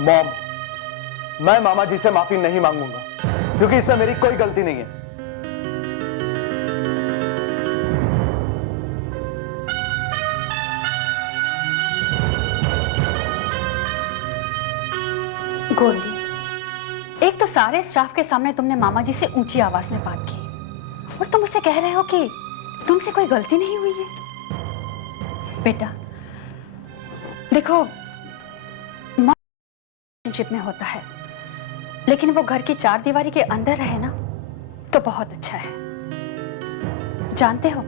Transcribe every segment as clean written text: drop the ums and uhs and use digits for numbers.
Mom, मैं मामा जी से माफी नहीं मांगूंगा क्योंकि इसमें मेरी कोई गलती नहीं है। गोल्डी, एक तो सारे स्टाफ के सामने तुमने मामा जी से ऊंची आवाज में बात की और तुम उसे कह रहे हो कि तुमसे कोई गलती नहीं हुई है। बेटा देखो, रिलेशनशिप में होता है, लेकिन वो घर की चार दीवारी के अंदर रहे ना तो बहुत अच्छा है। जानते हो,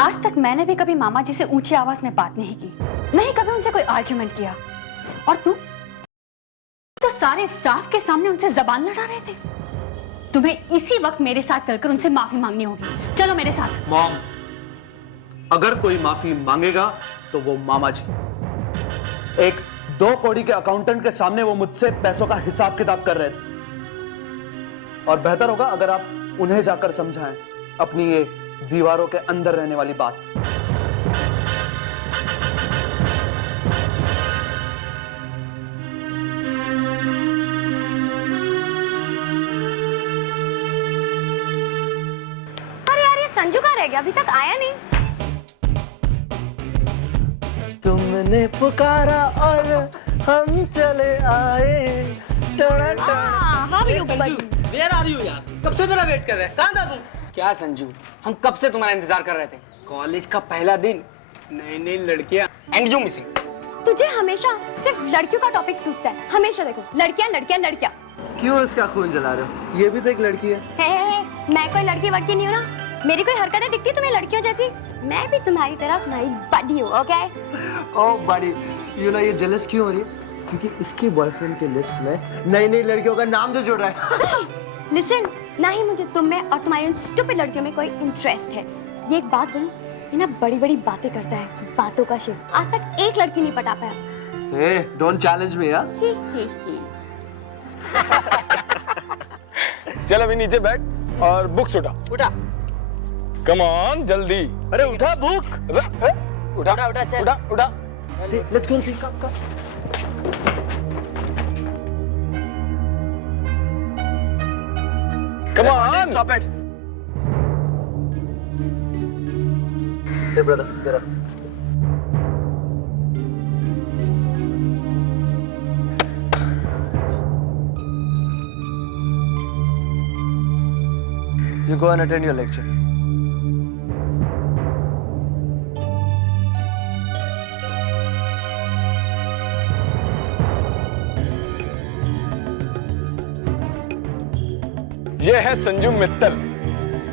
आज तक मैंने भी कभी मामा जी से ऊंची आवाज में बात नहीं की, नहीं कभी उनसे कोई आर्ग्यूमेंट किया। और तुम तो सारे स्टाफ के सामने उनसे जबान लड़ा रहे थे। तुम्हें इसी वक्त मेरे साथ चलकर उनसे माफी मांगनी होगी। चलो मेरे साथ। मॉम, अगर कोई माफी मांगेगा तो वो मामा जी। एक 2 कौड़ी के अकाउंटेंट के सामने वो मुझसे पैसों का हिसाब किताब कर रहे थे, और बेहतर होगा अगर आप उन्हें जाकर समझाएं अपनी ये दीवारों के अंदर रहने वाली बात। अरे यार, ये संजू कहाँ रह गया? अभी तक आया नहीं। तुमने पुकारा और हम चले आए। Where are you यार? कब से तेरा वेट कर रहे हैं? कहाँ था तू? क्या संजू, हम कब से तुम्हारा इंतजार कर रहे थे। कॉलेज का पहला दिन, नई नई लड़कियां एंड यू मिसिंग। तुझे हमेशा सिर्फ लड़कियों का टॉपिक सूझता है। हमेशा देखो लड़कियां लड़कियां लड़कियां। क्यों इसका खून जला रहे हो? ये भी तो एक लड़की है। मैं कोई लड़की वड़की नहीं हूँ ना। मेरी कोई हरकतें दिखती तुम्हें लड़कियों जैसी? मैं भी तुम्हारी तरह तुम्हारी बड़ी हूँ, ओके? ओह बड़ी, यू नो ये जेलस क्यों हो रही है? क्योंकि इसके बॉयफ्रेंड के लिस्ट में नई नई लड़कियों का नाम जो जुड़ रहा है। लिसन, ना ही मुझे तुम में और तुम्हारी उन स्टूपिड लड़कियों में कोई इंटरेस्ट है। ये एक बात बोलूं, ये ना बड़ी बड़ी बातें करता है, बातों का शिव। आज तक एक लड़की नहीं पटा पाया। Hey, don't challenge me, यार। चल अभी नीचे बैठ और बुक्स उठा। उठा। कम ऑन जल्दी। अरे उठा बुक। उठा उठा चल। उठा उठा। Let's go and see. Come. Come on. Stop it. Hey brother, get up. You go and attend your lecture. ये है संजू मित्तल।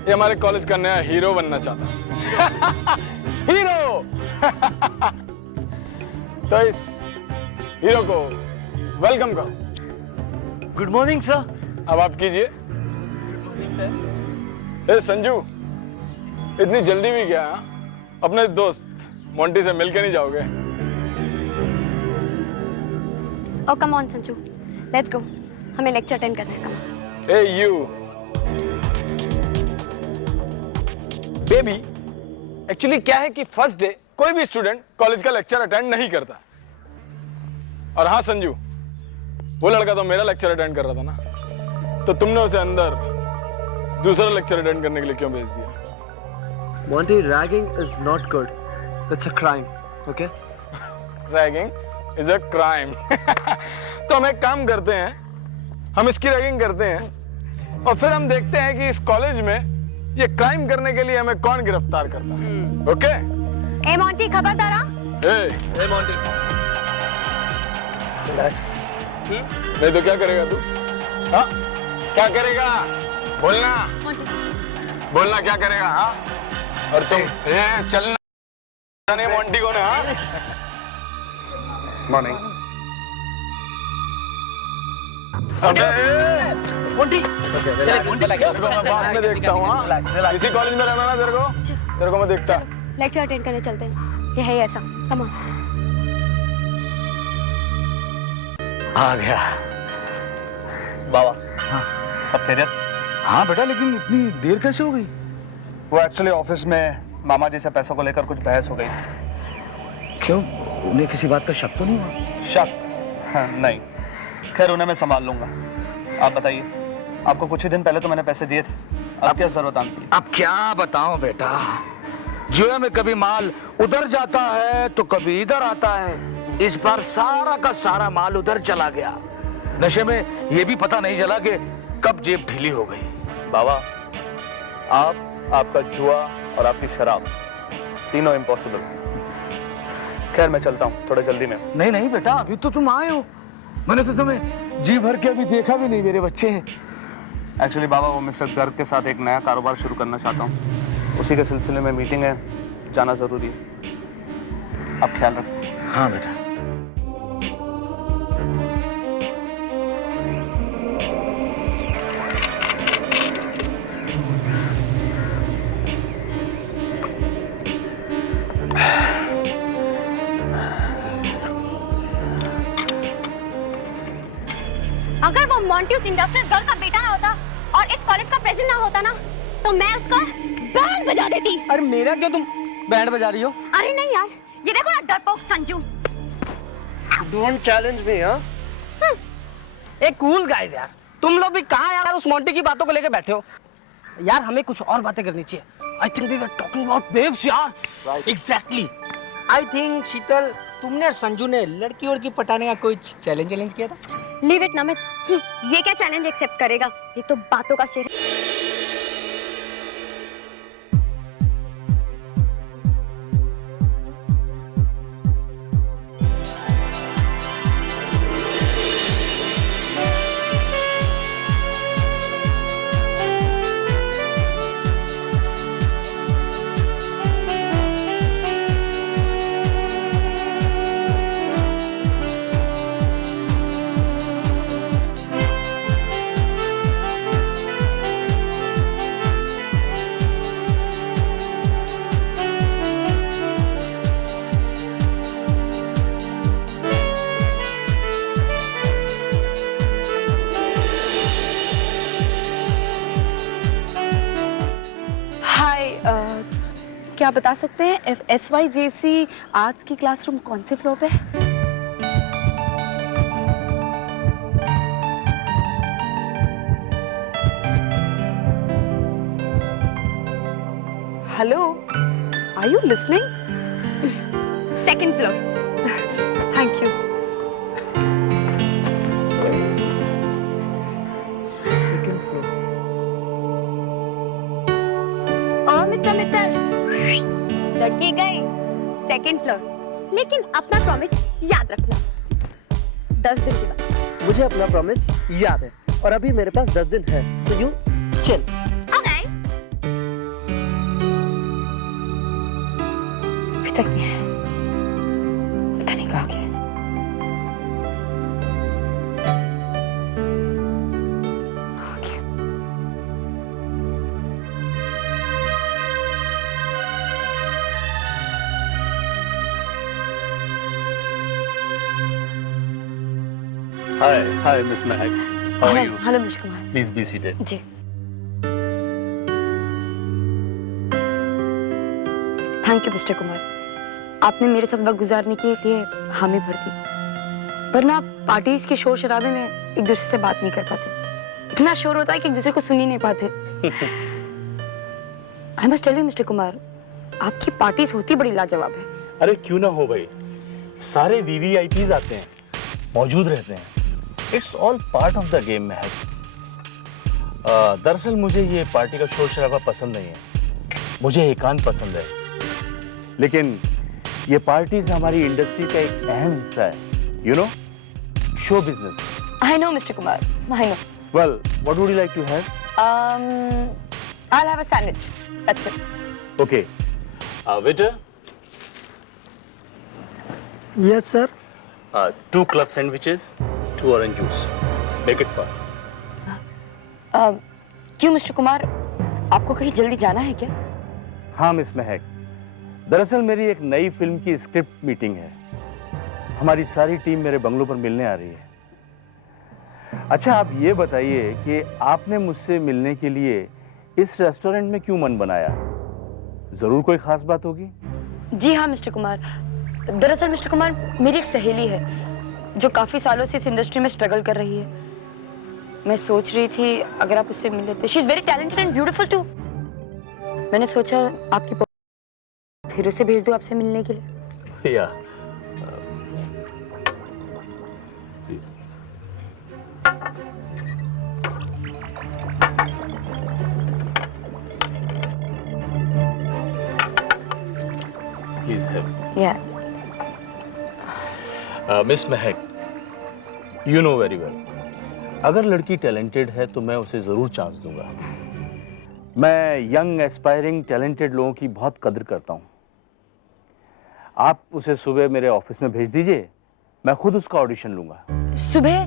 ये हमारे कॉलेज का नया हीरो बनना चाहता है। हीरो। तो इस हीरो को वेलकम करो। Good morning, sir. अब आप कीजिए। ए संजू, इतनी जल्दी भी क्या? अपने दोस्त मोंटी से मिलके नहीं जाओगे? Oh come on Sanju, let's go. हमें लेक्चर अटेंड करना है। Come. Hey you baby, actually क्या है कि फर्स्ट डे कोई भी स्टूडेंट कॉलेज का लेक्चर अटेंड नहीं करता। और हाँ संजू, वो लड़का तो मेरा लेक्चर अटेंड कर रहा था ना, तो तुमने उसे अंदर दूसरा लेक्चर अटेंड करने के लिए क्यों भेज दिया? Monty, ragging is not good. It's a crime, okay? Ragging is a crime. तो हम एक काम करते हैं, हम इसकी रैगिंग करते हैं और फिर हम देखते हैं कि इस कॉलेज में ये क्राइम करने के लिए हमें कौन गिरफ्तार करता है। ओके? ए मोंटी, खबरदार। ए Monty. Relax. नहीं तो क्या करेगा तू? हाँ? क्या करेगा? बोलना। बोलना क्या करेगा? हाँ? और तुम चलना नहीं मोंटी को ना? मॉर्निंग। Monty. चल मोंटी मैं बाद में देखता हूँ। हाँ? इसी कॉलेज में रहना ना तेरे को मैं देखता। लेक्चर अटेंड करने चलते हैं। ये है ऐसा। Come on. आ गया। बाबा, हाँ, सब खैरियत? हाँ बेटा, लेकिन इतनी देर कैसे हो गई? वो एक्चुअली ऑफिस में मामा जी से पैसों को लेकर कुछ बहस हो गई। क्यों? उन्हें किसी बात का शक तो नहीं हुआ? शक? हाँ, नहीं। खैर उन्हें मैं संभाल लूंगा। आप बताइए, आपको कुछ ही दिन पहले तो मैंने पैसे दिए थे, अब क्या जरूरत आनी? अब क्या बताऊं बेटा, जुए में कभी माल उधर जाता है तो कभी इधर आता है। इस बार सारा का सारा माल उधर चला गया। नशे में ये भी पता नहीं चला कि कब जेब ढीली हो गई। बाबा, आप, आपका जुआ और आपकी शराब, तीनों इम्पॉसिबल। खैर मैं चलता हूँ, थोड़ा जल्दी में। नहीं नहीं बेटा, अभी तो तुम आए हो, मैंने तो तुम्हें जी भर के अभी देखा भी नहीं। मेरे बच्चे हैं। एक्चुअली बाबा, वो मिस्टर गर्ग के साथ एक नया कारोबार शुरू करना चाहता हूँ, उसी के सिलसिले में मीटिंग है, जाना जरूरी है। आप ख्याल रखें। हाँ बेटा। अगर वो मॉन्ट्यूस इंडस्ट्रियल गर्ल का बेटा ना होता और इस कॉलेज का प्रेसिडेंट ना होता ना, तो मैं उसका बैंड बजा देती। अरे मेरा क्यों तुम बैंड बजा रही हो? अरे नहीं यार, ये देखो ना डरपोक संजू। Don't challenge me. हाँ, एक कूल गाइस यार, तुम लोग भी कहाँ यार उस मोंटी की बातों को लेके बैठे हो? यार हमें कुछ और बातें करनी चाहिए। I think we were talking about babes यार। एग्जैक्टली। आई थिंक शीतल, तुमने और संजू ने लड़की वड़की पटाने का कोई चैलेंज किया था? लीव इट नमित, ये क्या चैलेंज एक्सेप्ट करेगा? ये तो बातों का शेर है। क्या आप बता सकते हैं SYJC आर्ट्स की क्लासरूम कौन से फ्लोर पे है? Hello, are you listening? Second floor. Thank you. Second floor. और मिस्टर मित्तल, लड़की गई सेकंड फ्लोर, लेकिन अपना प्रॉमिस याद रखना। 10 दिन के बाद। मुझे अपना प्रॉमिस याद है और अभी मेरे पास 10 दिन है। So you chill. ओके। अभी तक नहीं है, पता नहीं कहाँ गया। Hi, Miss Mehak. How are you? Hello mister Kumar. Please be seated. जी। थैंक यू मिस्टर कुमार, आपने मेरे साथ वक्त गुजारने के लिए हामी भर दी, वरना पार्टीज के शोर शराबे में एक दूसरे से बात नहीं कर पाते। इतना शोर होता है कि एक दूसरे को सुन ही नहीं पाते। I must tell you mister Kumar, आपकी पार्टीज होती बड़ी लाजवाब है। अरे क्यों ना हो भाई, सारे VVIPs आते हैं, मौजूद रहते हैं। It's all part of the game में है। दरअसल मुझे ये पार्टी का शोर शराबा पसंद नहीं है, मुझे एकांत पसंद है। लेकिन ये पार्टीज हमारी इंडस्ट्री का एक अहम हिस्सा है, you know, show business. I know mister Kumar, I know. Well, what would you like to have? I'll have a sandwich. That's it. Okay. Waiter, yes sir. 2 club sandwiches, 2 orange juice. Make it fast. क्यों mister Kumar, आपको कहीं जल्दी जाना है क्या? हाँ miss महक, दरअसल मेरी एक नई फिल्म की स्क्रिप्ट मीटिंग है। हमारी सारी टीम मेरे बंगलों पर मिलने आ रही है। अच्छा आप ये बताइए कि आपने मुझसे मिलने के लिए इस रेस्टोरेंट में क्यों मन बनाया? जरूर कोई खास बात होगी। जी हाँ मिस्टर कुमार, दरअसल मिस्टर कुमार मेरी एक सहेली है, जो काफी सालों से इस इंडस्ट्री में स्ट्रगल कर रही है। मैं सोच रही थी अगर आप उससे मिल लेते। She is very talented and beautiful too. मैंने सोचा आपकी फिर उसे भेज दूं आपसे मिलने के लिए। या प्लीज हैव। या miss Mahak, you know very well, अगर लड़की टैलेंटेड है तो मैं उसे जरूर चांस दूंगा। मैं यंग एस्पायरिंग टैलेंटेड लोगों की बहुत कदर करता हूं। आप उसे सुबह मेरे ऑफिस में भेज दीजिए, मैं खुद उसका ऑडिशन लूंगा। सुबह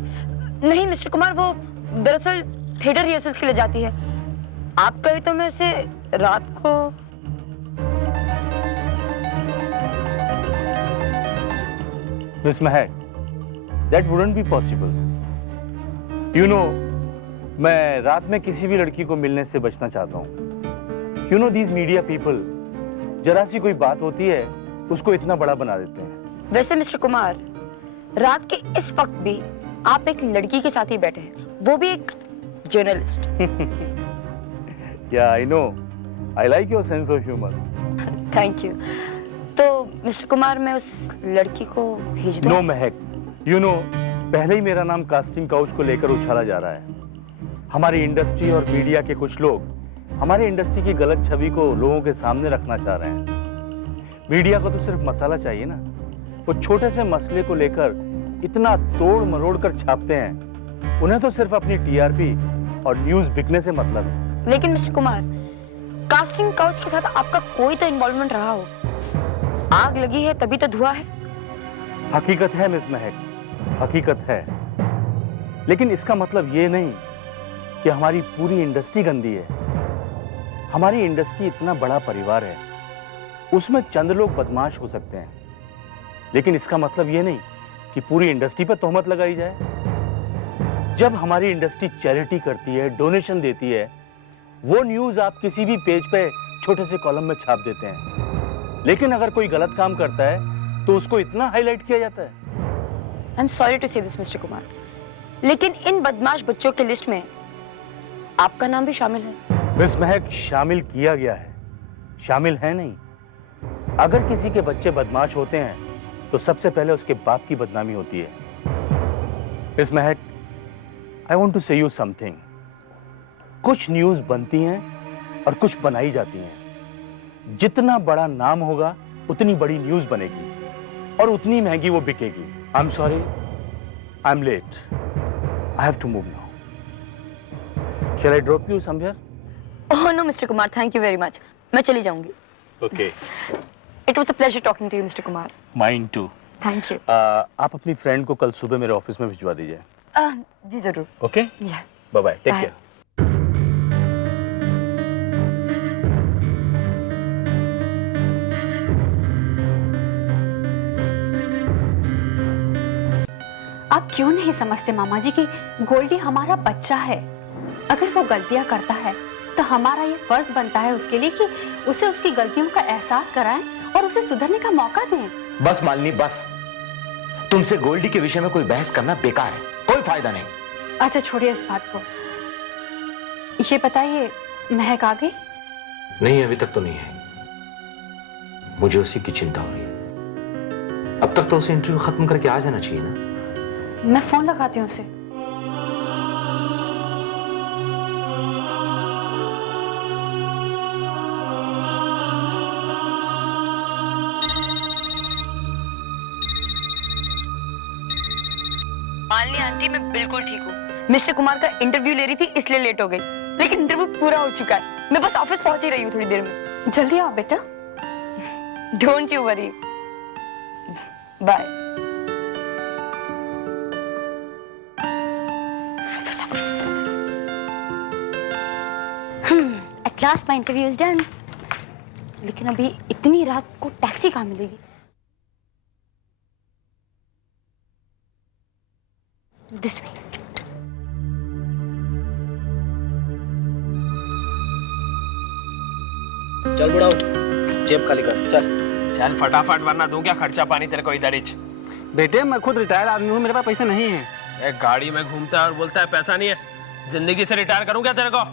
नहीं मिस्टर कुमार, वो दरअसल थिएटर रिहर्सल्स के लिए जाती है। आप कहे तो मैं उसे रात को। Miss Mahak, that wouldn't be possible. You know, मैं रात में किसी भी लड़की को मिलने से बचना चाहता हूँ। You know these media people, जरा सी कोई बात होती है उसको इतना बड़ा बना देते हैं। वैसे मिस्टर कुमार, रात के इस वक्त भी आप एक लड़की के साथ ही बैठे हैं, वो भी एक जर्नलिस्ट। या I know, I like your sense of humour. Thank you. तो मिस्टर कुमार, मैं उस लड़की को भेज दूं? नो महक, यू नो, पहले ही मेरा नाम कास्टिंग काउच को लेकर उछाला जा रहा है। हमारी इंडस्ट्री और मीडिया के कुछ लोग हमारी इंडस्ट्री की गलत छवि को लोगों के सामने रखना चाह रहे हैं। मीडिया को तो सिर्फ मसाला चाहिए ना। वो छोटे से मसले को लेकर इतना तोड़ मरोड़ कर छापते हैं। उन्हें तो सिर्फ अपनी टीआरपी और न्यूज बिकने से मतलब है। लेकिन मिस्टर कुमार, कास्टिंग काउच के साथ आपका कोई तो इन्वॉल्वमेंट रहा हो। आग लगी है तभी तो धुआं है। हकीकत है मिस महक, हकीकत है। लेकिन इसका मतलब ये नहीं कि हमारी पूरी इंडस्ट्री गंदी है। हमारी इंडस्ट्री इतना बड़ा परिवार है, उसमें चंद लोग बदमाश हो सकते हैं, लेकिन इसका मतलब ये नहीं कि पूरी इंडस्ट्री पर तोहमत लगाई जाए। जब हमारी इंडस्ट्री चैरिटी करती है, डोनेशन देती है, वो न्यूज आप किसी भी पेज पे छोटे से कॉलम में छाप देते हैं। लेकिन अगर कोई गलत काम करता है तो उसको इतना हाईलाइट किया जाता है। आई एम सॉरी टू से दिस मिस्टर कुमार, लेकिन इन बदमाश बच्चों की लिस्ट में आपका नाम भी शामिल है। मिस महक, शामिल किया गया है, शामिल है नहीं। अगर किसी के बच्चे बदमाश होते हैं तो सबसे पहले उसके बाप की बदनामी होती है। Miss Mahak, I want to से यू समथिंग। कुछ न्यूज बनती हैं और कुछ बनाई जाती हैं। जितना बड़ा नाम होगा उतनी बड़ी न्यूज बनेगी और उतनी महंगी वो बिकेगी। I am sorry, I am late, I have to move now. Shall I drop you somewhere? Oh no mister Kumar, thank you very much. मैं चली जाऊंगी। Okay, it was a pleasure talking to you mister Kumar. Mine too. Thank you. आप अपनी friend को कल सुबह मेरे office में भिजवा दीजिए। जी जरूर। Okay, yeah bye bye, take Bye. Care. आप क्यों नहीं समझते मामा जी कि गोल्डी हमारा बच्चा है। अगर वो गलतियां करता है तो हमारा ये फर्ज बनता है उसके लिए कि उसे उसकी गलतियों का एहसास कराएं और उसे सुधरने का मौका दें। बस मालिनी, बस। तुमसे गोल्डी के विषय में कोई बहस करना बेकार है, कोई फायदा नहीं। अच्छा छोड़िए इस बात को। ये बताइए, महक आ गई? नहीं, अभी तक तो नहीं है। मुझे उसी की चिंता हो रही है। अब तक तो उसे इंटरव्यू खत्म करके आ जाना चाहिए ना। मैं फोन लगाती हूँ उसे। मालिनी आंटी, मैं बिल्कुल ठीक हूँ। मिस्टर कुमार का इंटरव्यू ले रही थी इसलिए लेट हो गई, लेकिन इंटरव्यू पूरा हो चुका है। मैं बस ऑफिस पहुंच ही रही हूँ थोड़ी देर में। जल्दी आओ बेटा। Don't you worry. Bye. At last my interview is done. लेकिन अभी इतनी रात को टैक्सी कहाँ मिलेगी? This way. चल बुढ़ाओ, जेब खाली कर, चल। चल फटाफट, वरना दूं क्या खर्चा पानी तेरे को इधर ही। बेटे मैं खुद रिटायर आदमी हूँ, मेरे पास पैसे नहीं है। एक गाड़ी में घूमता है और बोलता है पैसा नहीं है। जिंदगी से रिटायर करूँ क्या तेरे को?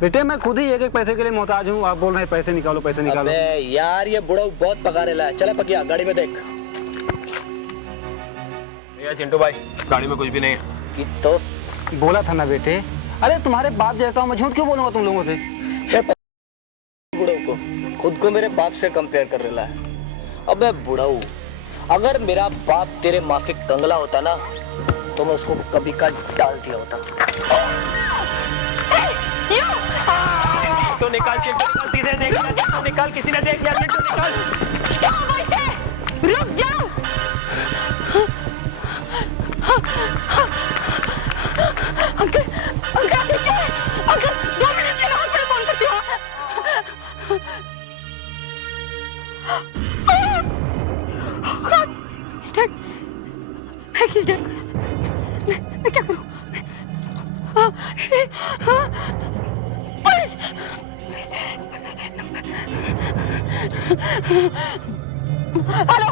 बेटे मैं खुद ही एक एक पैसे के लिए मोहताज हूँ, आप बोल रहे हैं पैसे निकालो पैसे निकालो। अबे यार ये बुढ़ा बहुत पकाने ला है। चला पकिया गाड़ी में देख। भैया चिंटू भाई गाड़ी में कुछ भी नहीं है। कि तो बोला था ना बेटे। अरे तुम्हारे बाप जैसा हूँ, मैं झूठ क्यों बोलूंगा तुम लोगों से? बुढ़ऊ को खुद को मेरे बाप से कंपेयर कर रहा है। अबे बुढ़ऊ, अगर मेरा बाप तेरे माफिक कंगला होता ना तो मैं उसको कभी का डाल दिया होता। तो निकाल चिंटू, निकाल, किसी ने देख लिया चिंटू, निकाल, किसी ने देख लिया चिंटू, निकाल। रुक जाओ। अंकल अंकल अंकल 2 मिनट के बाद फोन करती हूँ। He's dead. मैं क्या करूं? पुलिस! Hello,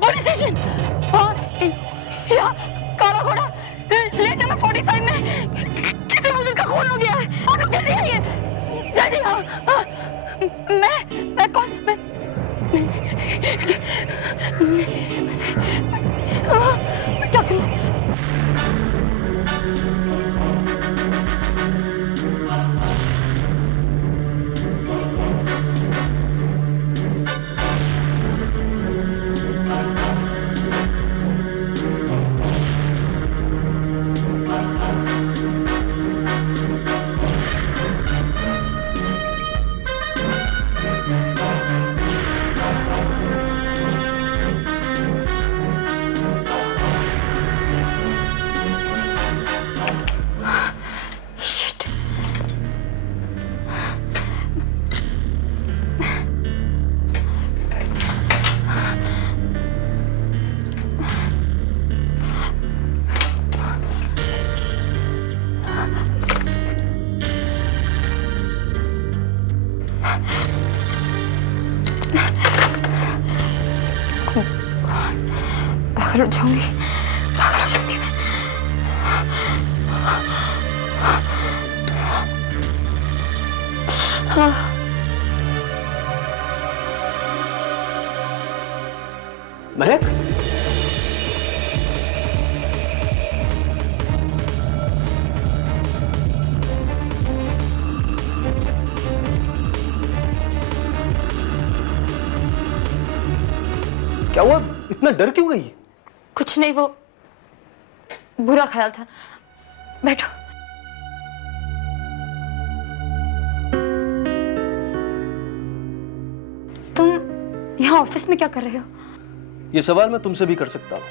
police station. यहाँ काला घोड़ा लेट नंबर 45 में किसी बुजुर्ग का खून हो गया है। आप लोग जल्दी आइए, जल्दी। हाँ, मैं कौन? मैं क्या करूं? पागल हो जाऊंगी मैं। महक, क्या हुआ? इतना डर क्यों गई? कुछ नहीं, वो बुरा ख्याल था। बैठो। तुम यहाँ ऑफिस में क्या कर रहे हो? ये सवाल मैं तुमसे भी कर सकता हूँ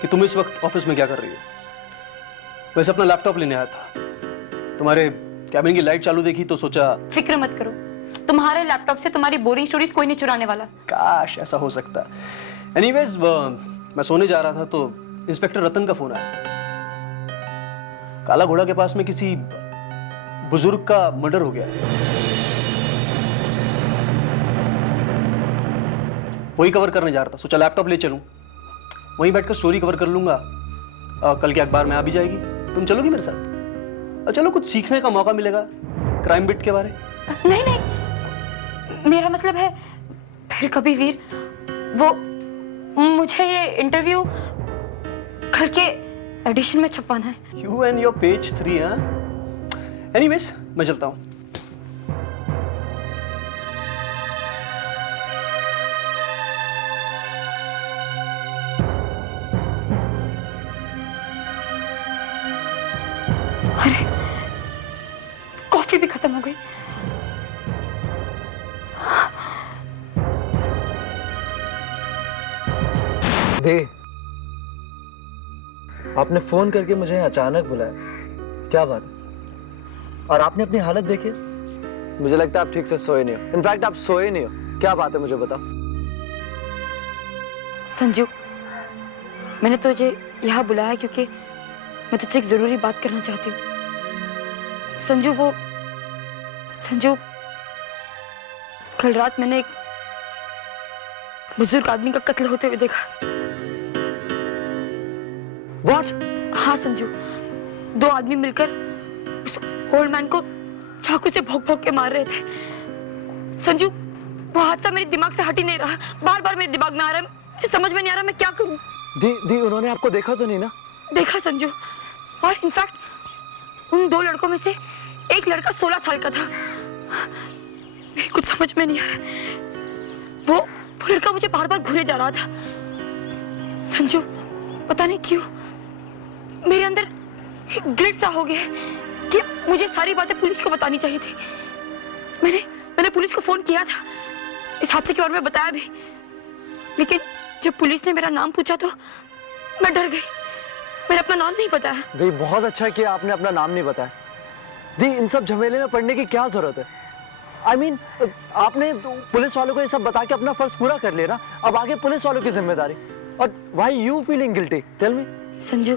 कि तुम इस वक्त ऑफिस में क्या कर रही हो। वैसे अपना लैपटॉप लेने आया था, तुम्हारे कैबिन की लाइट चालू देखी तो सोचा। फिक्र मत करो, तुम्हारे लैपटॉप से तुम्हारी बोरिंग स्टोरीज कोई नहीं चुराने वाला। काश ऐसा हो सकता। एनीवेज मैं सोने जा रहा था तो इंस्पेक्टर रतन का फोन आया। काला घोड़ा के पास में किसी बुजुर्ग का मर्डर हो गया है। वही कवर करने जा रहा था, सोचा लैपटॉप ले चलूं, वहीं बैठकर स्टोरी कवर कर लूंगा। कल के अखबार में आ भी जाएगी। तुम चलोगी मेरे साथ? चलो, कुछ सीखने का मौका मिलेगा क्राइम बिट के बारे। नहीं, मेरा मतलब है फिर कभी वीर, वो मुझे ये इंटरव्यू कल के एडिशन में छपवाना है। You and your page 3। Anyways मैं चलता हूँ। अरे कॉफी भी खत्म हो गई। दे, आपने फोन करके मुझे अचानक बुलाया, क्या बात है? और आपने अपनी हालत देखी? मुझे लगता है आप ठीक से सोए नहीं हो। इनफैक्ट आप सोए नहीं हो। क्या बात है, मुझे बताओ। संजू, मैंने तुझे यहाँ बुलाया क्योंकि मैं तुझसे एक जरूरी बात करना चाहती हूँ। संजू, कल रात मैंने एक बुजुर्ग आदमी का कत्ल होते हुए देखा। व्हाट? हाँ संजू, 2 आदमी मिलकर उस ओल्ड मैन को चाकू से भोंक भोंक के मार रहे थे। संजू, वो हादसा मेरे दिमाग से हट ही नहीं रहा, बार बार मेरे दिमाग में आ रहा है, मुझे समझ में नहीं आ रहा मैं क्या करूं। दी उन्होंने आपको देखा तो नहीं ना? देखा संजू, और इनफैक्ट उन 2 लड़कों में से एक लड़का 16 साल का था। मेरी कुछ समझ में नहीं आ रहा, वो लड़का मुझे बार बार घूरे जा रहा था। संजू, पता नहीं क्यों मेरे अंदर एक गिल्ट सा हो गया है कि मुझे सारी बातें पुलिस को बतानी चाहिए थी। मैंने पुलिस को फोन किया था, इस हादसे के बारे में बताया भी, लेकिन जब पुलिस ने मेरा नाम पूछा तो मैं डर गई। मैंने अपना नाम नहीं बताया। दी, बहुत अच्छा किया आपने अपना नाम नहीं बताया। दी, इन सब झमेले में पड़ने की क्या जरूरत है? I mean, आपने पुलिस वालों को ये सब बता के अपना फर्ज पूरा कर लिया ना, अब आगे पुलिस वालों की जिम्मेदारी। और why you feeling guilty? Tell me. Sanju,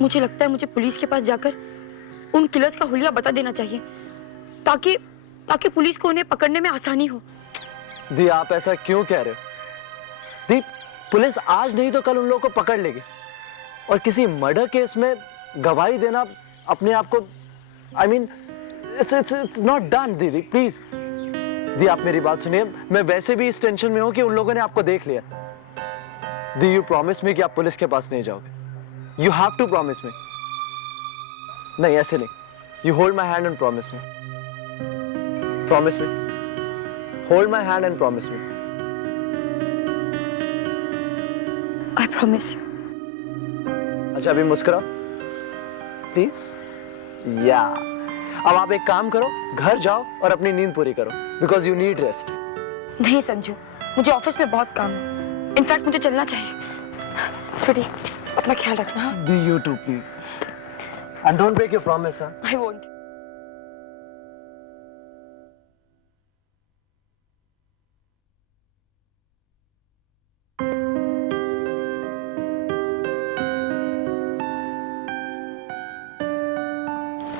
मुझे लगता है मुझे पुलिस के पास जाकर उन किलर्स का हुलिया बता देना चाहिए, ताकि पुलिस को उन्हें पकड़ने में आसानी हो। दी, आप ऐसा क्यों कह रहे हो? दी, पुलिस आज नहीं तो कल उन लोगों को पकड़ लेगी, और किसी मर्डर केस में गवाही देना अपने आप को, I mean, it's not done, दीदी, प्लीज। दी, आप मेरी बात सुनिए, मैं वैसे भी इस टेंशन में हूं कि उन लोगों ने आपको देख लिया। दी, यू प्रॉमिस मी कि आप पुलिस के पास नहीं जाओगे। You have to promise me. नहीं, ऐसे नहीं। You hold my hand and promise me. Promise me. Hold my hand and promise me. I promise you. अच्छा, अभी मुस्कुराओ प्लीज। या अब आप एक काम करो, घर जाओ और अपनी नींद पूरी करो, बिकॉज यू नीड रेस्ट। नहीं संजू, मुझे ऑफिस में बहुत काम है, इनफैक्ट मुझे चलना चाहिए। स्वीटी, अपना ख्याल रखना। दी, you too please, and don't break your promise. I won't.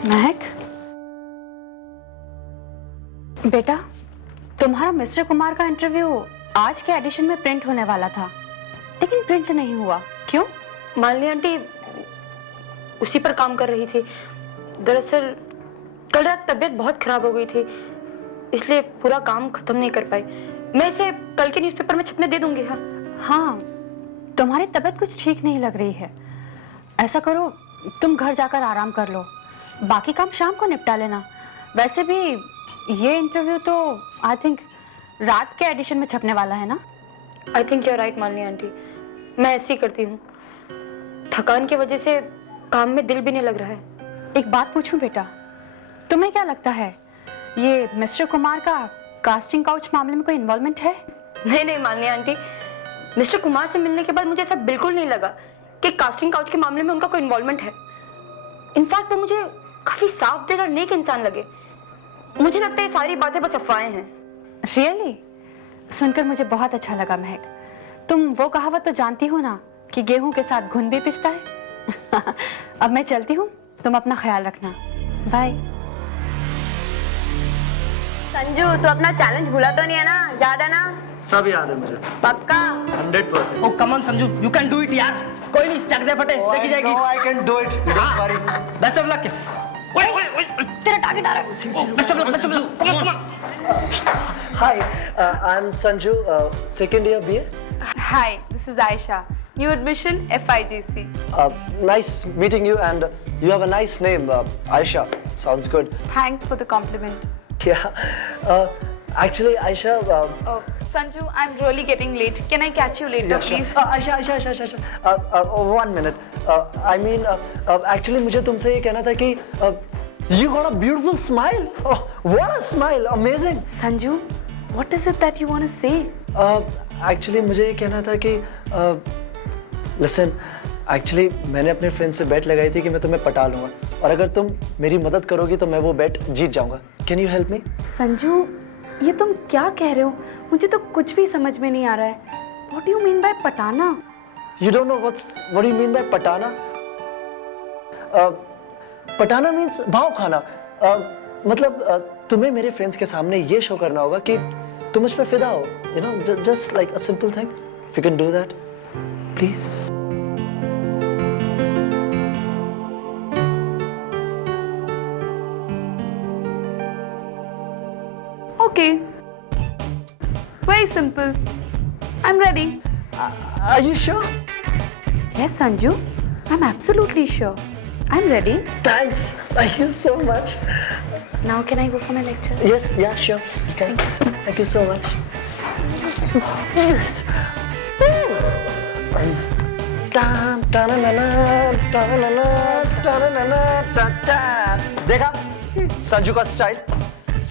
महक, बेटा, तुम्हारा मिस्टर कुमार का इंटरव्यू आज के एडिशन में प्रिंट होने वाला था, लेकिन प्रिंट नहीं हुआ। क्यों? मालिनी आंटी उसी पर काम कर रही थी। दरअसल कल रात तबीयत बहुत खराब हो गई थी, इसलिए पूरा काम खत्म नहीं कर पाई। मैं इसे कल के न्यूज़पेपर में छपने दे दूंगी। हाँ, तुम्हारी तबीयत कुछ ठीक नहीं लग रही है। ऐसा करो, तुम घर जाकर आराम कर लो, बाकी काम शाम को निपटा लेना। वैसे भी ये इंटरव्यू तो आई थिंक रात के एडिशन में छपने वाला है ना? I think you are right Malini aunty, मैं ऐसे ही करती हूँ। थकान की वजह से काम में दिल भी नहीं लग रहा है। एक बात पूछूं बेटा, तुम्हें क्या लगता है ये मिस्टर कुमार का कास्टिंग काउच मामले में कोई इन्वॉल्वमेंट है? नहीं मालिनी आंटी, मिस्टर कुमार से मिलने के बाद मुझे ऐसा बिल्कुल नहीं लगा कि कास्टिंग काउच के मामले में उनका कोई इन्वॉल्वमेंट है। इनफैक्ट वो मुझे काफी साफ दिल और नेक इंसान लगे। मुझे लगता है ये सारी बातें बस अफवाहें हैं। रियली? सुनकर मुझे बहुत अच्छा लगा महक। तुम वो कहावत तो जानती हो ना कि गेहूं के साथ घुन भी पिसता है। अब मैं चलती हूँ, तुम अपना ख्याल रखना। बाय। संजू, तू अपना चैलेंज भूला तो नहीं है ना? याद है ना? सब याद है मुझे, पक्का? 100%। Oh come on Sanju, you can do it यार। कोई नहीं, चक दे फटे, देखी जाएगी। I can do it. Best of luck. तेरा टारगेट आ रहा है। Best of luck, best of luck. Come on. Hi, I am Sanju, second year BA. Hi, this is Aisha. New admission, FIGC. Nice meeting you, and you have a nice name, Aisha. Sounds good. Thanks for the compliment. Yeah. Actually, Aisha. Oh, Sanju, I'm really getting late. Can I catch you later, Yeah, sure. please? Aisha. 1 minute. I mean, actually, मुझे तुमसे ये कहना था कि you got a beautiful smile. Oh, what a smile! Amazing. Sanju, what is it that you want to say? Actually, मुझे ये कहना था कि listen, actually मैंने अपने फ्रेंड से बेट लगाई थी कि मैं तुम्हें पटा लूंगा, और अगर तुम मेरी मदद करोगी तो मैं वो बेट जीत जाऊंगा। Can you help me? Sanju, ये तुम क्या कह रहे हो? मुझे तो कुछ भी समझ में नहीं आ रहा है। What do you mean by पटाना? You don't know what do you mean by पटाना? पटाना means भाव खाना। मतलब तुम्हें मेरे फ्रेंड्स के सामने ये शो करना होगा कि तुम मुझ पे फिदा हो, you know, just like a simple thing. If you can do that, please. Okay. Very simple. I'm ready. Are you sure? Yes, Sanju. I'm absolutely sure. I'm ready. Thanks. Thank you so much. Now can I go for my lecture? Yes, yeah, sure. Thank you so much. Thank you so much. Yes. देखा संजू का style,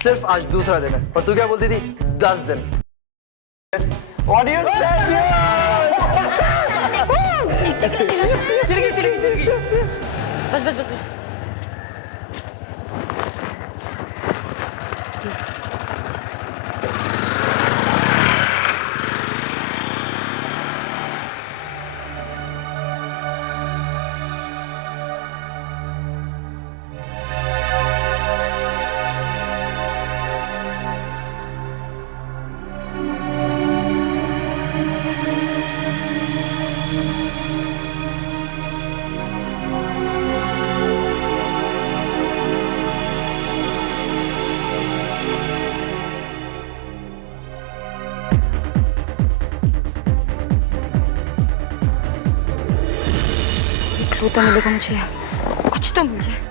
सिर्फ आज दूसरा दिन है और तू क्या बोलती थी 10 दिन। What do you say? बस बस बस बस। क्लू तो मिलेगा मुझे यार, कुछ तो मिल जाए।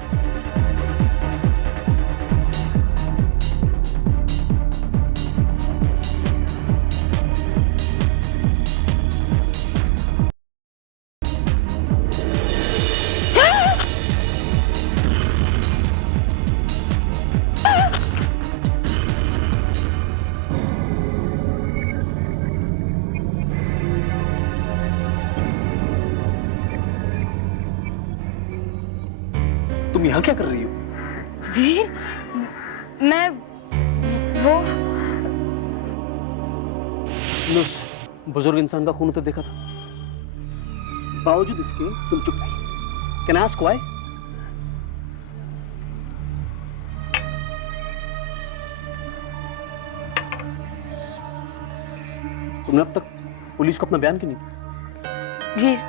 तुम यहाँ क्या कर रही हो? वीर, मैं वो उस बुजुर्ग इंसान का खून तो देखा था, बावजूद इसके तुम चुप रही। Can I ask why? तुमने अब तक पुलिस को अपना बयान क्यों नहीं दिया? वीर,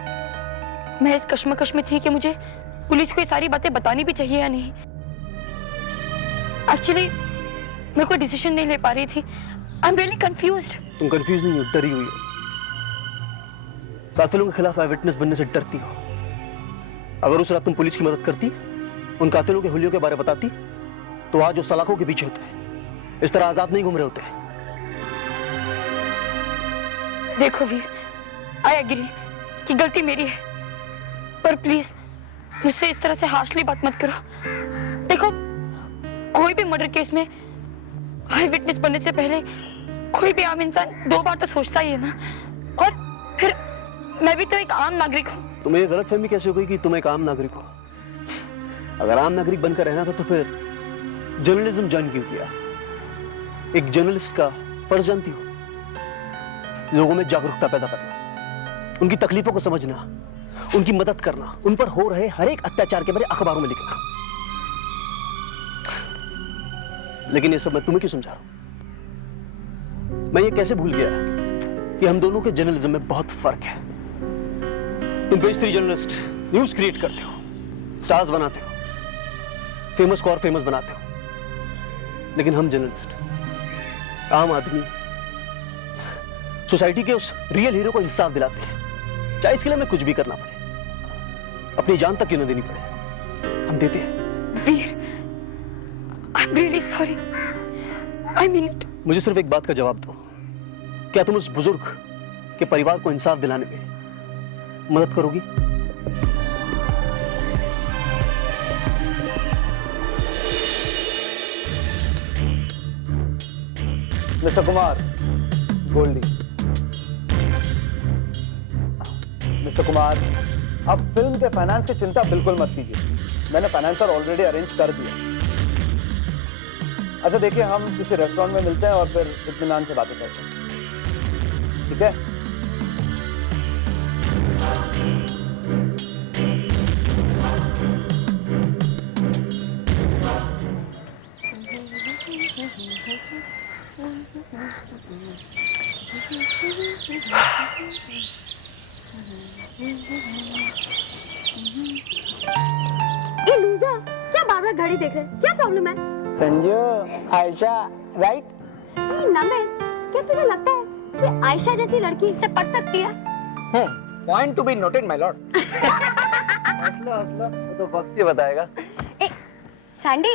मैं इस कश्मकश में थी कि मुझे पुलिस को ये सारी बातें बतानी भी चाहिए या नहीं। एक्चुअली मैं कोई डिसीजन नहीं ले पा रही थी। आई एम रियली कंफ्यूज्ड। तुम कंफ्यूज नहीं हो, डरी हुई हो। कातिलों के खिलाफ आई विटनेस बनने से डरती हो। अगर उस रात तुम पुलिस की मदद करती, उन कातिलों के हुलियों के बारे में बताती, तो आज वो सलाखों के पीछे होते, इस तरह आजाद नहीं घूम रहे होते। देखो वीर, आई एग्री कि गलती मेरी है, पर प्लीज मुझसे इस तरह से हार्शली बात मत करो। देखो, कोई भी मर्डर केस में आई विटनेस बनने से पहले कोई भी आम इंसान 2 बार तो सोचता ही है ना। और फिर मैं भी तो एक आम नागरिक हूँ। तुम्हें ये गलतफहमी कैसे हो गई कि तुम एक आम नागरिक हो? अगर आम नागरिक बनकर रहना था तो फिर जर्नलिज्म ज्वाइन क्यों किया? एक जर्नलिस्ट का फर्ज जानती हो? लोगों में जागरूकता पैदा करना, उनकी तकलीफों को समझना, उनकी मदद करना, उन पर हो रहे हर एक अत्याचार के बारे में अखबारों में लिखना। लेकिन ये सब मैं तुम्हें क्यों समझा रहा हूं? मैं ये कैसे भूल गया कि हम दोनों के जर्नलिज्म में बहुत फर्क है। तुम पेशतरी जर्नलिस्ट न्यूज क्रिएट करते हो, स्टार्स बनाते हो, फेमस को और फेमस बनाते हो। लेकिन हम जर्नलिस्ट, आम आदमी, सोसाइटी के उस रियल हीरो को इंसाफ दिलाते हैं, चाहे इसके लिए हमें कुछ भी करना पड़े, अपनी जान तक क्यों न देनी पड़े, हम देते हैं। Veer, I am really sorry. I mean it. मुझे सिर्फ एक बात का जवाब दो, क्या तुम उस बुजुर्ग के परिवार को इंसाफ दिलाने में मदद करोगी? मिस्टर कुमार, गोल्डी। मिस्टर कुमार, अब फिल्म के फाइनेंस की चिंता बिल्कुल मत कीजिए, मैंने फाइनेंसर ऑलरेडी अरेंज कर दिया। अच्छा देखिए, हम किसी रेस्टोरेंट में मिलते हैं और फिर इत्मीनान से बातें करते हैं, ठीक है? ए लूजा, क्या बार बार घड़ी देख रहे हैं? क्या प्रॉब्लम है? संजू, आयशा, राइट? नमित, क्या तुझे लगता है कि आयशा जैसी लड़की इससे पढ़ सकती है? Point to be noted my lord. हंसलो हंसलो, वो तो वक्त ही बताएगा। सैंडी,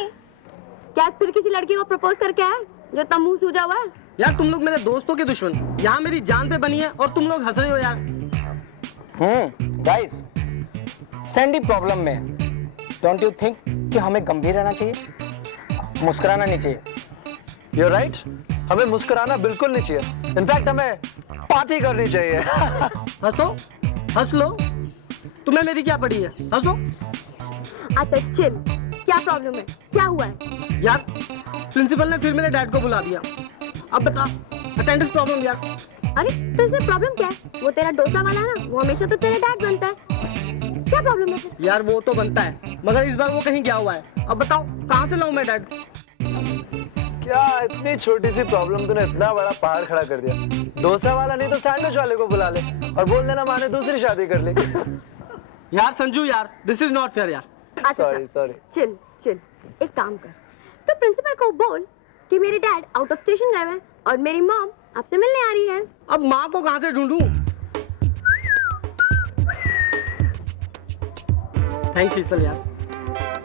क्या फिर किसी लड़की को प्रपोज करके आया जो इतना मुंह सूजा हुआ है? यार तुम लोग मेरे दोस्तों के दुश्मन, यहाँ मेरी जान पे बनी है और तुम लोग हंस रहे हो यार। गाइस, सैंडी प्रॉब्लम में है। डोंट यू थिंक कि हमें गंभीर रहना चाहिए, मुस्कुराना नहीं चाहिए? You're right. हमें मुस्कुराना बिल्कुल नहीं चाहिए। इनफैक्ट हमें पार्टी करनी चाहिए। हंसो, हंस लो। तुम्हें मेरी क्या पड़ी है? हंसो। अच्छा चिल, क्या प्रॉब्लम है? क्या हुआ है? यार प्रिंसिपल ने फिर मेरे डैड को बुला दिया। अब बता, अटेंडेंस प्रॉब्लम यार। अरे तो इसमें प्रॉब्लम क्या है? वो तेरा डोसा वाला है ना, वो हमेशा तो तेरे डैड बनता है। क्या प्रॉब्लम है? यार वो तो बनता है, मगर इस बार वो कहीं गया हुआ है। अब बताओ कहाँ से लाऊं मैं डैड? क्या इतनी छोटी सी प्रॉब्लम तूने इतना बड़ा पहाड़ खड़ा कर दिया? डोसा वाला नहीं तो सैंडविच वाले को बुला ले और बोल देना माँ ने दूसरी शादी कर ली। यार संजू यार, दिस इज नॉट फेयर यार। सॉरी। चिल चिल, एक काम कर, तो प्रिंसिपल को बोल कि मेरे डैड आउट ऑफ स्टेशन गए हैं और मेरी मॉम आपसे मिलने आ रही है। अब माँ को कहाँ से ढूंढूं? थैंक्स शीतल यार।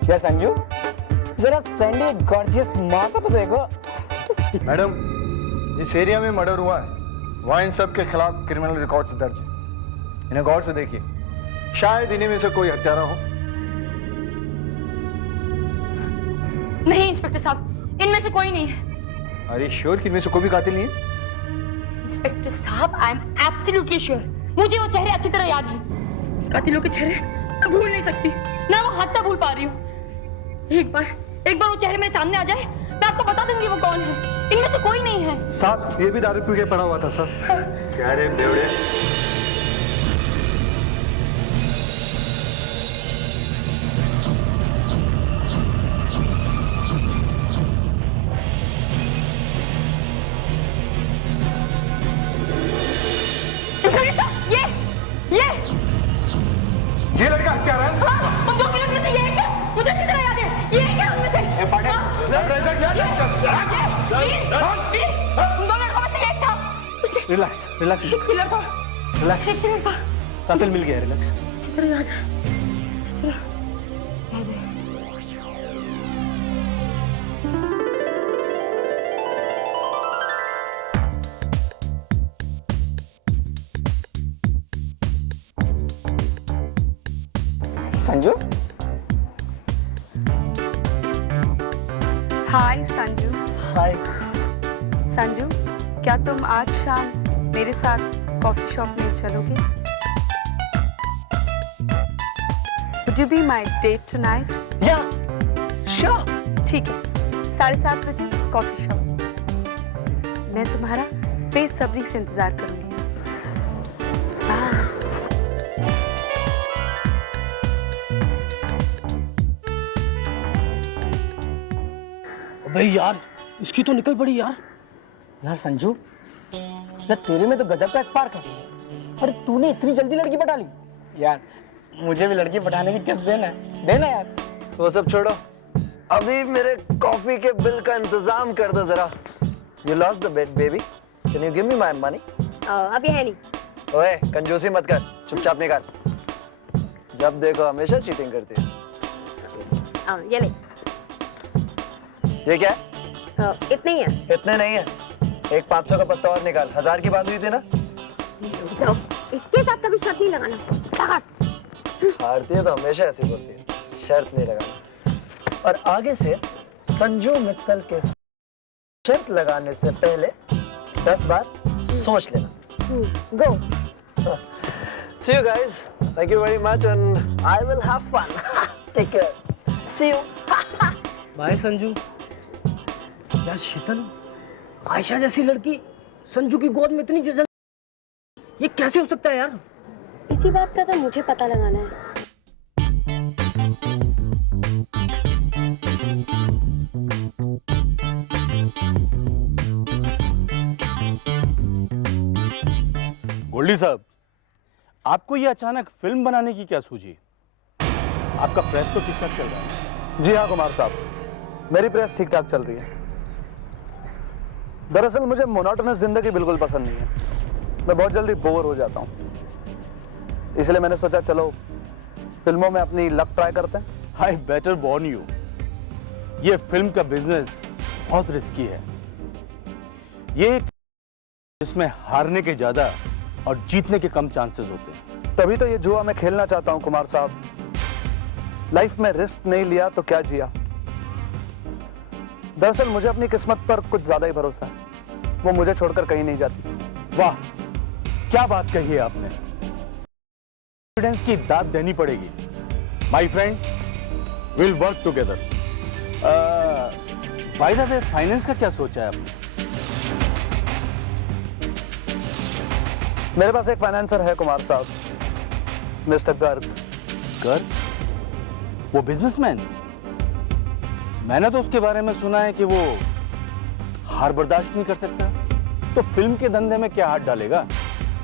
यार संजू, जरा सैंडी गॉर्जियस माँ को तो देखो। मैडम, जिस एरिया में मर्डर हुआ है वहाँ इन सब के खिलाफ क्रिमिनल रिकॉर्ड्स दर्ज है। इन्हें गौर से देखिए, शायद इन्हीं में से कोई हत्यारा हो। नहीं इंस्पेक्टर साहब, इनमें से कोई नहीं है। अरे श्योर कि इनमें से कोई भी कातिल नहीं है? इंस्पेक्टर साहब, आई एम एब्सोल्युटली श्योर। मुझे वो चेहरे अच्छी तरह याद है। कातिलों के चेहरे मैं भूल नहीं सकती, ना वो हादसा भूल पा रही हूँ। एक बार वो चेहरे मेरे सामने आ जाए, मैं आपको बता दूंगी वो कौन है। इनमें से कोई नहीं है। साहब, ये भी दारू पी के पड़ा हुआ था सर। क्या रे बेवड़े? ये लड़का क्या रहा है? उन दो किलो में से ये है क्या? मुझे अच्छी तरह याद है। ये है क्या उनमें से? उन दो लड़कों में से एक था। रिलैक्स रिलैक्स लड़का रिलैक्स। एक लड़का कातिल मिल गया, रिलैक्स। अच्छी तरह याद है। संजू, हाय संजू। हाय। संजू, क्या तुम आज शाम मेरे साथ कॉफी शॉप में चलोगे? Would you be my date tonight? या श्योर। ठीक है, 7:30 बजे कॉफी शॉप। मैं तुम्हारा बेसब्री से इंतजार करूंगी। बाय। अबे यार, इसकी तो निकल पड़ी यार। यार संजू, यार तेरे में तो गजब का स्पार्क है। अरे तूने इतनी जल्दी लड़की पटा ली। यार मुझे भी लड़की पटाने की टिप्स देना यार। वो सब छोड़ो, अभी मेरे कॉफी के बिल का इंतजाम कर दो जरा। You lost the bet, baby. Can you give me my money? अभी है नहीं। ओए, कंजूसी मत कर, चुपचाप निकाल। जब देखो हमेशा चीटिंग करती है। ये ले। ये क्या है? इतने ही है। इतने नहीं है, एक 500 का पत्ता और निकाल। 1000 की बात हुई थी ना? जाओ, इसके साथ कभी शर्त नहीं लगाना। हारती है तो हमेशा ऐसी बोलती है, शर्त नहीं लगाना। और आगे से संजू मित्तल के शर्त लगाने से पहले 10 बार सोच लेना। Go. See you guys. Thank you very much and I will have fun. Take care. See you. Bye Sanju. यार शीतल, आयशा जैसी लड़की संजू की गोद में इतनी जल्दी, ये कैसे हो सकता है यार? इसी बात का तो मुझे पता लगाना है। गोल्डी साहब, आपको ये अचानक फिल्म बनाने की क्या सूझी? आपका प्रेस तो ठीक ठाक चल रहा है। जी हाँ कुमार साहब, मेरी प्रेस ठीक ठाक चल रही है। दरअसल मुझे मोनोटोनस जिंदगी बिल्कुल पसंद नहीं है। मैं बहुत जल्दी बोर हो जाता हूँ, इसलिए मैंने सोचा चलो फिल्मों में अपनी लक ट्राई करते हैं। आई बेटर वॉर्न यू, ये फिल्म का बिजनेस बहुत रिस्की है। ये इसमें हारने के ज्यादा और जीतने के कम चांसेस होते हैं। तभी तो ये जुआ मैं खेलना चाहता हूं कुमार साहब। लाइफ में रिस्क नहीं लिया तो क्या जिया। दरअसल मुझे अपनी किस्मत पर कुछ ज्यादा ही भरोसा है, वो मुझे छोड़कर कहीं नहीं जाती। वाह, क्या बात कही है आपने। कॉन्फिडेंस की दाद देनी पड़ेगी। My friend, will work together. By the way, finance का क्या सोचा है आपने? मेरे पास एक फाइनेंसर है कुमार साहब, मिस्टर गर्ग। गर्ग? वो बिजनेसमैन? मैंने तो उसके बारे में सुना है कि वो हार बर्दाश्त नहीं कर सकता, तो फिल्म के धंधे में क्या हाथ डालेगा?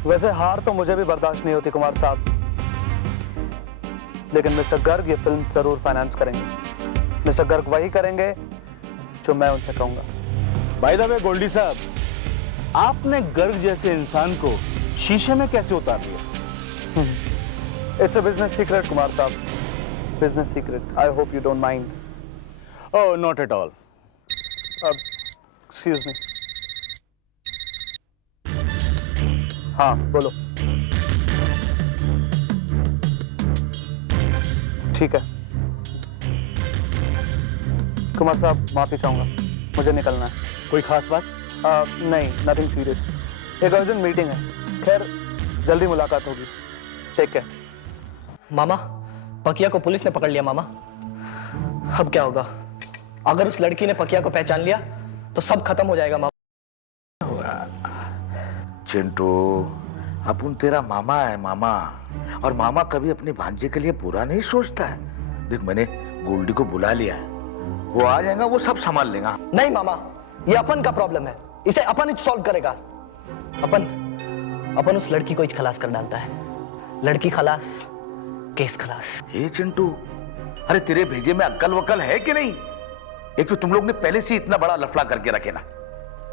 वैसे हार तो मुझे भी बर्दाश्त नहीं होती कुमार साहब, लेकिन मिस्टर गर्ग ये फिल्म जरूर फाइनेंस करेंगे। मिस्टर गर्ग वही करेंगे जो मैं उनसे कहूंगा। बाय द वे गोल्डी साहब, आपने गर्ग जैसे इंसान को शीशे में कैसे उतार दिया? It's a business secret Kumar साहब, business secret. I hope you don't mind. Oh, not at all. Excuse me. हाँ बोलो। ठीक है कुमार साहब, माफी चाहूंगा, मुझे निकलना है। कोई खास बात? नहीं, नथिंग सीरियस। एक अर्जेंट मीटिंग है। खैर, जल्दी मुलाकात होगी। Take care. मामा, पकिया को पुलिस ने पकड़ लिया मामा। अब क्या होगा? अगर उस लड़की ने पकिया को पहचान लिया तो सब खत्म हो जाएगा मामा। चिंटू, अपुन तेरा मामा है मामा, और मामा कभी अपने भांजे के लिए बुरा नहीं सोचता है। देख, मैंने गोल्डी को बुला लिया है, वो आ जाएगा, वो सब संभाल लेगा। नहीं मामा, ये अपन का प्रॉब्लम है, इसे अपन ही सॉल्व करेगा। अपन उस लड़की को ही खलास कर डालता है। लड़की खलास, केस खलास। हे चिंटू, अरे तेरे भेजे में अक्ल वक्ल है कि नहीं? एक तो तुम लोग ने पहले से इतना बड़ा लफड़ा करके रखे ना,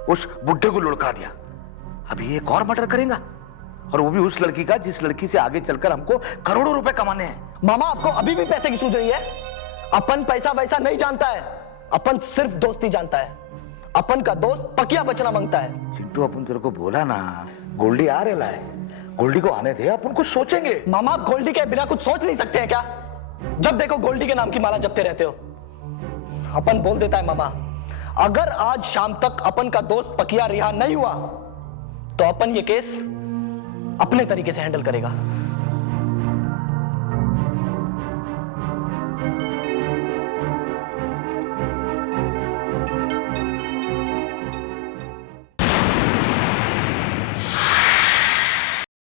उस बुड्ढे को लुढ़का दिया, अभी एक और मर्डर करेगा, और वो भी उस लड़की का जिस लड़की से आगे चलकर हमको करोड़ों रुपए कमाने हैं। मामा, आपको अभी भी पैसे की सूझ रही है? अपन पैसा वैसा नहीं जानता है, अपन सिर्फ दोस्ती जानता है। अपन का दोस्त पकिया बचना मांगता है। चिंटू, अपन तेरे को बोला ना, गोल्डी आ रहा है, गोल्डी को आने दे, अपन कुछ सोचेंगे। मामा, आप गोल्डी के बिना कुछ सोच नहीं सकते हैं क्या? जब देखो गोल्डी के नाम की माला जपते रहते हो। अपन बोल देता है मामा, अगर आज शाम तक अपन का दोस्त पकिया रिहा नहीं हुआ तो अपन ये केस अपने तरीके से हैंडल करेगा।